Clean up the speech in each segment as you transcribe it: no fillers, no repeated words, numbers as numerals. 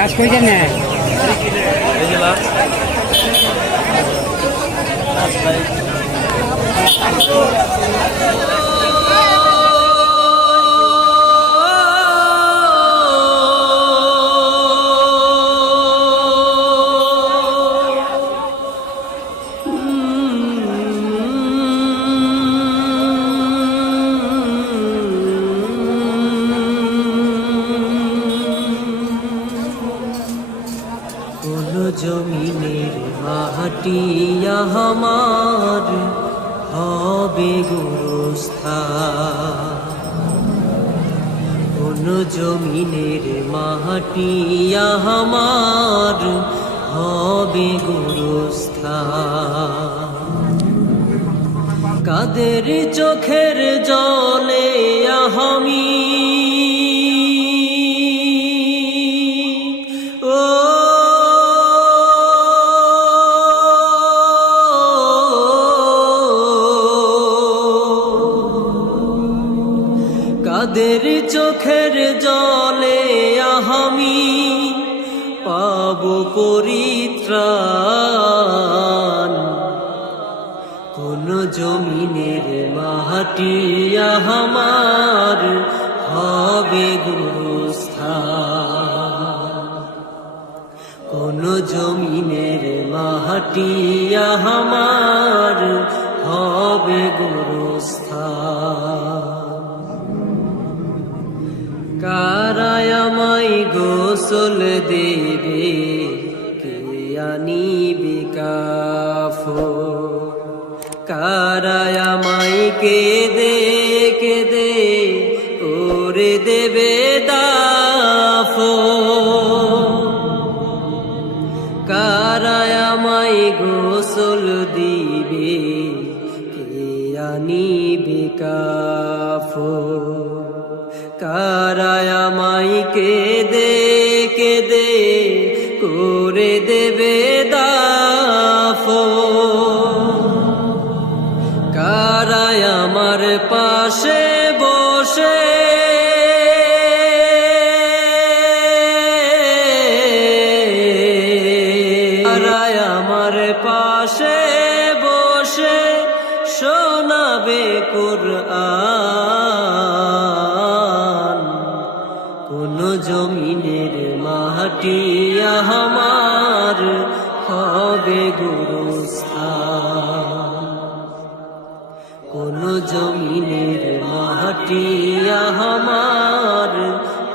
কাজ করেছেন না কোন জমিনের মাটি আমার হবে গোরস্থান, কোন জমিনের মাটি আমার হবে গোরস্থান। কাদের চোখের জলে আমি কাদের চোখের জলে আমি পাব পরিত্রাণ, কোন জমিনের মাটি আমার হবে গোরস্থান, কোন জমিনের মাটি আমার হবে গোরস্থান। কারায় আমায় গোসল দেবে, কে আনিবে কাফন, কারায় আমায় কেঁদে কেঁদে করে দেবে দাফন, কারায় আমায় গোসল দিবে, কে আনিবে কাফন, কারায় আমায় কেঁদে কেঁদে করে দেবে দাফন, কারায় আমার পাশে বসে কারায় আমার পাশে বসে শোনাবে কুরআন, কোন জমিনের মাটি আমার হবে গোরস্থান, কোন জমিনের মাটি আমার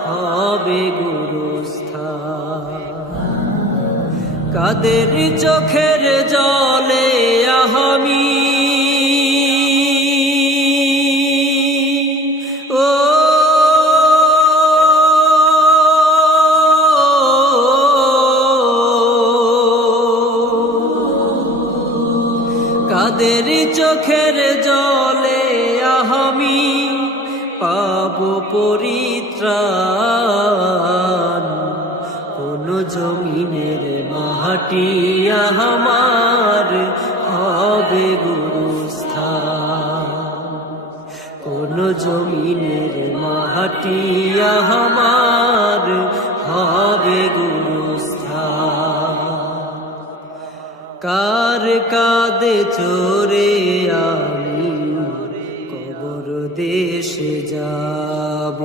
হবে গোরস্থান। কাদের চোখের জলে আমি কাদের চোখের জলে আমি পাব পরিত্রাণ, কোন জমিনের মাটি আমার হবে গোরস্থান, কোন জমিনের মাটি আমার হবে গোরস্থান। কার কাঁধে চড়ে আমি কবর দেশে যাব,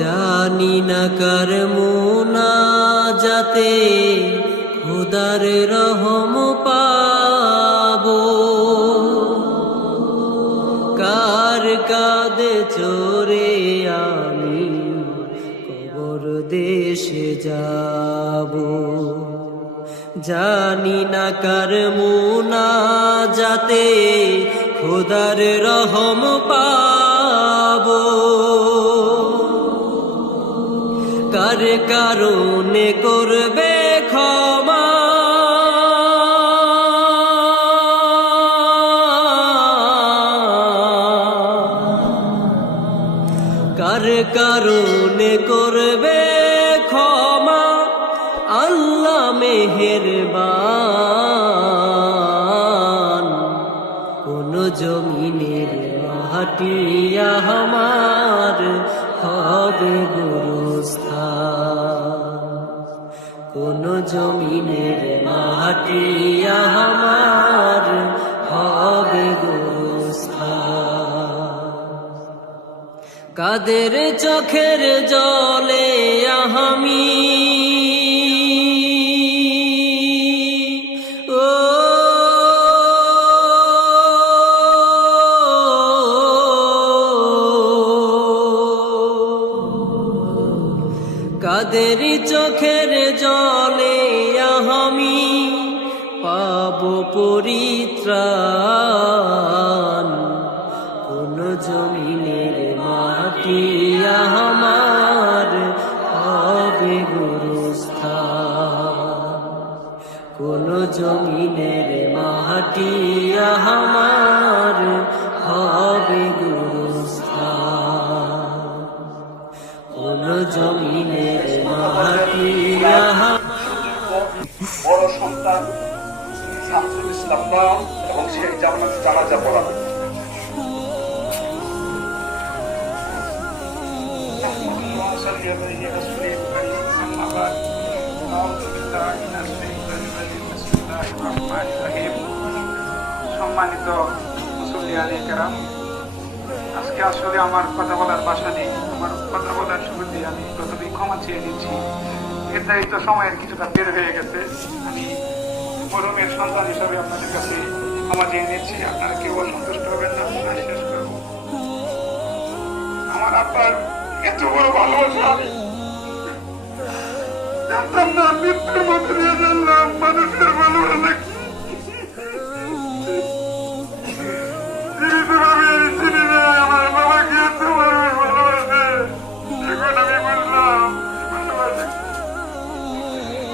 জানি না কার মুনাজাতে খোদার রহম পাবো, কার কাঁধে চড়ে আমি কবর দেশে যাব, জানি না কার মুনাজাতে খোদার রহম পাবো, কার কারণে করবে ক্ষমা, কার কারণে করবে ক্ষমা আল্লাহ মেহেরবান, কোন জমিনের মাটি আমার হবে গুরুস্থান। কোন জমিনের মাটি আমার হবে গুরুস্থান। কাদের চোখের জলে আমি কাদের চোখের জলে আমি পাব পরিত্রাণ। কোন জমিনের মাটি আমার হবে গুরুস্থান। কোন জমিনের মাটি আমার হবে গুরুস্থান। কোন জমিনের মাটি বড় সন্তান শামসুল ইসলাম নয়ন এবং শেখ জানাজা পড়াবে। সম্মানিত মুসল্লিয়ানে কেরাম, আজকে আসলে আমার কথা বলার ভাষা নেই। আমার কথা বলার শুরুতে আমি প্রথমেই ক্ষমা চেয়ে নিচ্ছি। নির্ধারিত সময়ের কিছুটা বের হয়ে গেছে। আমি মরমের সন্তান হিসাবে আপনাদের কাছে ক্ষমা চেয়ে নিচ্ছি। আপনারা কেউ অসন্তুষ্ট হবেন না। আমি শেষ করব। আমার আব্বার এত বড় ভালোবাসা আমি জানতাম না। মৃত্যুর মধ্যে দিয়ে জানলাম মানুষের ভালোবাসা কি। আমার বাবাকে এত ভালোবাসে, এখন আমি বুঝলাম।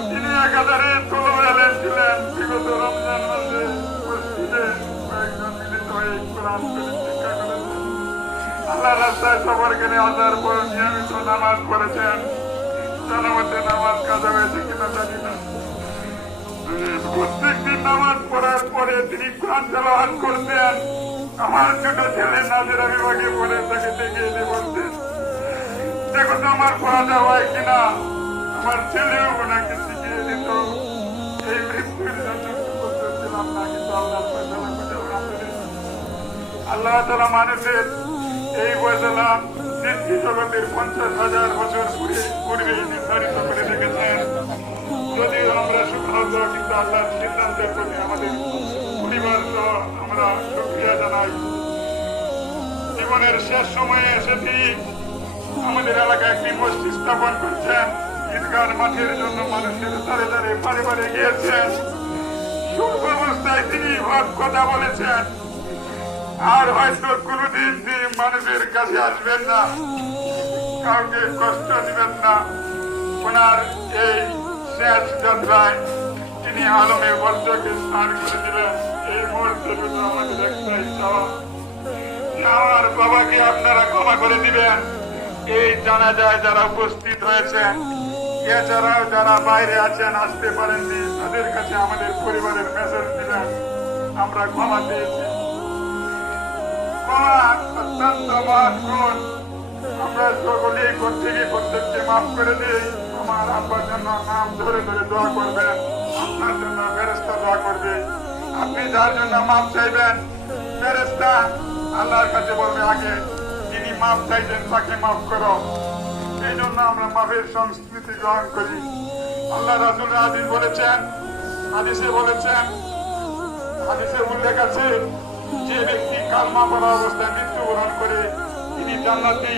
তিনি একাধারে তোলবেলা ছিলেন। বিগত রমজান মাসে মসজিদে কয়েকজন মিলিত হয়ে কোরআন শরীফ শিক্ষা করেছেন। আল্লাহ রাস্তায় সবার গেলে আসার পর নিয়মিত নামাজ পড়েছেন। জানামতে নামাজ কাজা হয়েছে কিনা জানি না। প্রত্যেকদিন নামাজ পড়ার পরে তিনি কোরআন তেলাওয়াত করতেন। আমার ছোট ছেলে নাজের বিভাগে পড়ে তাকে ডেকে এনে বলতেন, দেখো তো আমার পড়াটা হয় কিনা। আমার ছেলেও ওনাকে শিখিয়ে দিত। এই মৃত্যুর জন্য ছিলাম না, কিন্তু আল্লাহ আল্লাহ তাআলা মানুষের এই ফয়সালা সৃষ্টি জগতের 50,000 বছর পূর্বে নির্ধারিত করে রেখেছেন। যদিও আমরা শুধু কিন্তু আল্লাহর সিদ্ধান্তের প্রতি আমাদের পরিবার সহ আমরা শুকরিয়া জানাই। জীবনের শেষ সময়ে এসে তিনি আমাদের এলাকায় একটি মসজিদ স্থাপন করছেন। ঈদগাহ মাঠের জন্য মানুষের ধারে ধারে বারে বারে গিয়েছেন। শুভ অবস্থায় তিনি হক কথা বলেছেন। আর হয়তো কোনদিন তিনি মানুষের কাছে আসবেন না, কাউকে কষ্ট দিবেন না। ওনার এই শেষ যাত্রায় তিনি আলমে বর্জ্যকে স্নান করে দিলেন। এই মুহূর্তে শুধু আমাদের একটাই চাওয়া, আমার বাবাকে আপনারা ক্ষমা করে দিবেন। এই জানাজায় যারা উপস্থিত হয়েছেন, এছাড়াও যারা বাইরে আছেন, আসতে পারেননি, তাদের কাছে আমাদের পরিবারের মেসেজ দিলেন, আমরা ক্ষমা পেয়েছি। ক্ষমা অত্যন্ত মহৎ গুণ। আমরা সকলেই প্রত্যেককে মাফ করে দিই। আমার আব্বার জন্য নাম ধরে ধরে দোয়া করবেন, আপনার জন্য ফেরেশতা দোয়া করবে। আপনি যার জন্য মাফ চাইবেন, ফেরেশতা আল্লাহর কাছে বলবে আগে যিনি মাফ চাইছেন তাকে মাফ করো। এই জন্য আমরা মাফের সংস্কৃতি গ্রহণ করি। আল্লাহ রাসূল হাদিস বলেছেন, হাদিসে উল্লেখ আছে, যে ব্যক্তি কালমা পড়া অবস্থায় মৃত্যুবরণ করে তিনি জান্নাতি।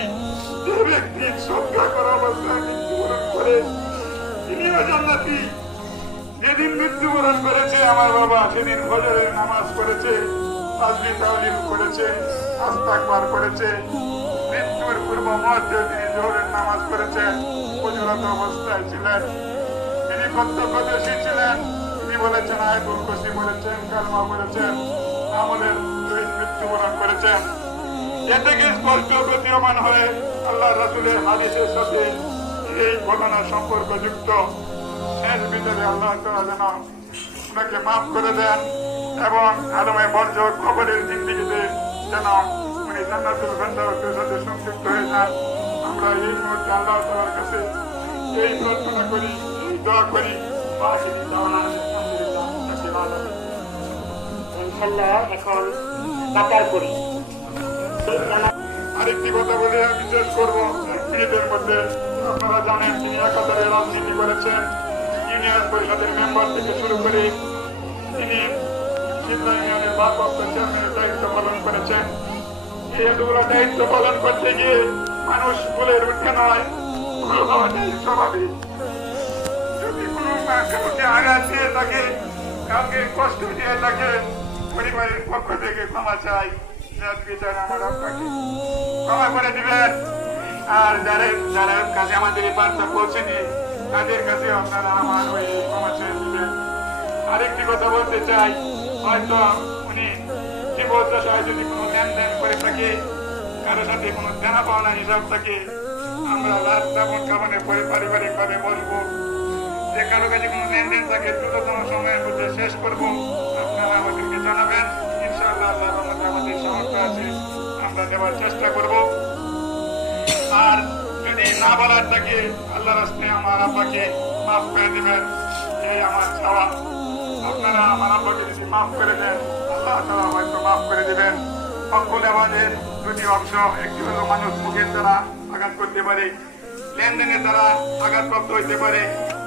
যে ব্যক্তি সদকা করা অবস্থায় মৃত্যুবরণ করে তিনিও জান্নাতি। যেদিন মৃত্যুবরণ করেছে আমার বাবা, সেদিন ফজরের নামাজ পড়েছে, তাসবিহ তাহলিল করেছে, ইস্তিগফার করেছে। মৃত্যুর পূর্ব মুহূর্তে তিনি জোহরের নামাজ পড়েছেন। ফজরত অবস্থায় ছিলেন, তিনি প্রত্যক্ষদর্শী ছিলেন। তিনি বলেছেন আয়াতুল কুরসি বলেছেন, কালমা বলেছেন, আমলের সহিত মৃত্যুবরণ করেছেন। এ থেকে স্পষ্ট প্রতীয়মান হয়ে আল্লাহ রাসূলের হাদিসের সাথে এই ঘটনা সম্পর্কযুক্ত। এর ভিতরে আল্লাহ তাআলা যেন ওনাকে মাফ করে দেন এবং আলমে বর্জ্য কবরের জিন্দেগিতে যেন উনি জান্নাতুল ফেরদাউসের সাথে সংযুক্ত হয়ে যান। আমরা এই মুহূর্তে আল্লাহ তাআলার কাছে এই প্রার্থনা করি, এই দোয়া করি, বাকির দাওয়ানা আলহামদুলিল্লাহ রাব্বিল আলামিন। ইনশাআল্লাহ এখন কাতার করি। আরেকটি কথা বলে আমি শেষ করবো। এক মিনিটের মধ্যে আপনারা জানেন তিনি একাধারে রাজনীতি করেছেন, ইউনিয়ন পরিষদের মেম্বার থেকে শুরু করে তিনি সিদ্ধা ইউনিয়নের ভারপ্রাপ্ত চেয়ারম্যানের দায়িত্ব পালন করেছেন। এই এতগুলো দায়িত্ব পালন করতে গিয়ে মানুষ ভুলের উঠে নয়, ভুল হওয়াটাই স্বাভাবিক। যদি কোনো কাউকে আঘাত দিয়ে থাকে, কাউকে কষ্ট দিয়ে থাকে, পরিবারের পক্ষ থেকে ক্ষমা চাই, বিচার আমার আপনাকে ক্ষমা করে দিবেন। আর যারা কাছে আমাদের এই বার্তা পৌঁছেনি তাদের কাছে আপনারা আমার ওই ক্ষমা চেয়ে দিবেন। আরেকটি কথা বলতে চাই, হয়তো উনি জীবদ্দশায় যদি কোনো লেনদেন করে থাকে, কারো সাথে কোনো দেনা পাওনা হিসাব থাকে, আমরা লাস্ট যেমন কামনে করে পারিবারিক ভাবে বলবো যে কারো কাছে কোনো লেনদেন থাকে দ্রুততম সময়ের মধ্যে শেষ করবো, আপনারা আমাদেরকে জানাবেন। ইনশাআল্লাহ আল্লাহর রহমতে আমাদের সামর্থ্য আছে, আমরা দেওয়ার চেষ্টা করব। আর যদি না বলার থাকে আল্লাহর রাস্তায় আমার আব্বাকে মাফ করে দিবেন, এই আমার চাওয়া। আপনারা আমার আব্বাকে যদি মাফ করে দেন, আল্লাহ তাআলা হয়তো মাফ করে দিবেন। সকল আমাদের দুটি অংশ, একটি হলো মানুষ মুখের দ্বারা আঘাত করতে পারে, লেনদেনের দ্বারা আঘাতপ্রাপ্ত হইতে পারে,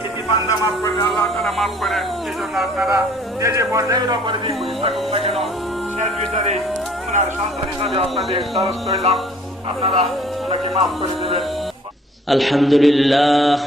এটি বান্দা মাফ করলে আল্লাহ তাআলা মাফ করেন। এই জন্য আপনারা যে পর্যায়ের অপরে থাকুক না কেন, শেষ বিচারে ওনার সন্তান হিসাবে আপনাদের দ্বারস্থ হইলাম, আপনারা ওনাকে মাফ করে দেবেন। আলহামদুলিল্লাহ।